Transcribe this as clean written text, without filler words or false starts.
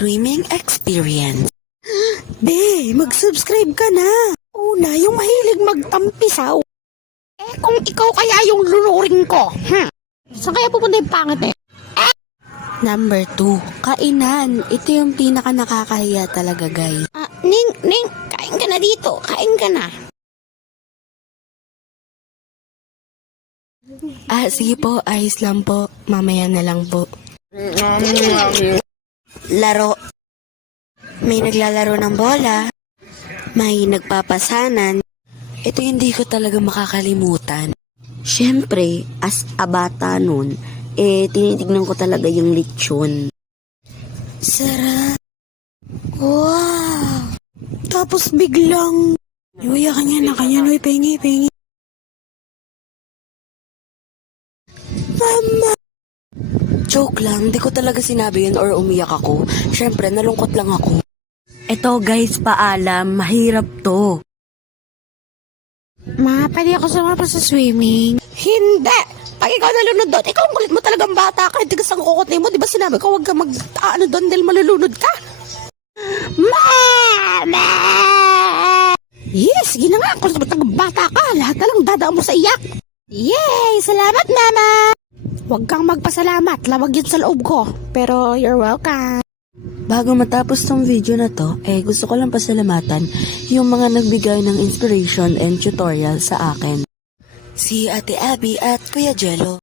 swimming experience. Be, mag-subscribe ka na. Una, yung mahilig magtampisaw. Kung ikaw kaya yung lunuring ko, saan kaya pupunta yung pangit eh? Number 2, kainan. Ito yung pinaka nakakahiya talaga, guys. Ning, kain ka na dito, kain ka na. Sige po, ayos lang po. Mamaya na lang po. Laro. May naglalaro ng bola. May nagpapasanan. Ito hindi ko talaga makakalimutan. Siyempre, as a bata nun, tinitignan ko talaga yung lechon. Sarap. Wow. Tapos biglang, Yuya kanya na kanya, Noy, pengi. Mama. Joke lang, di ko talaga sinabi yun or umiyak ako. Siyempre, nalungkot lang ako. Eto guys, paalam, mahirap to. Ma, pwede ako sumama sa swimming? Hindi! Pag ikaw nalunod doon, ikaw ang kulit mo talagang bata ka. Tigas ang kukot mo. Di ba sinabi ko huwag ka doon dahil malulunod ka? Mama! Yes, sige na nga. Kung talagang bata ka, lahat na lang dadaan mo sa iyak. Yay! Salamat, Mama! Huwag kang magpasalamat. Lawag yun sa loob ko. Pero you're welcome. Bago matapos tong video na to, gusto ko lang pasalamatan yung mga nagbigay ng inspiration and tutorial sa akin. Si Ate Abby at Kuya Jello.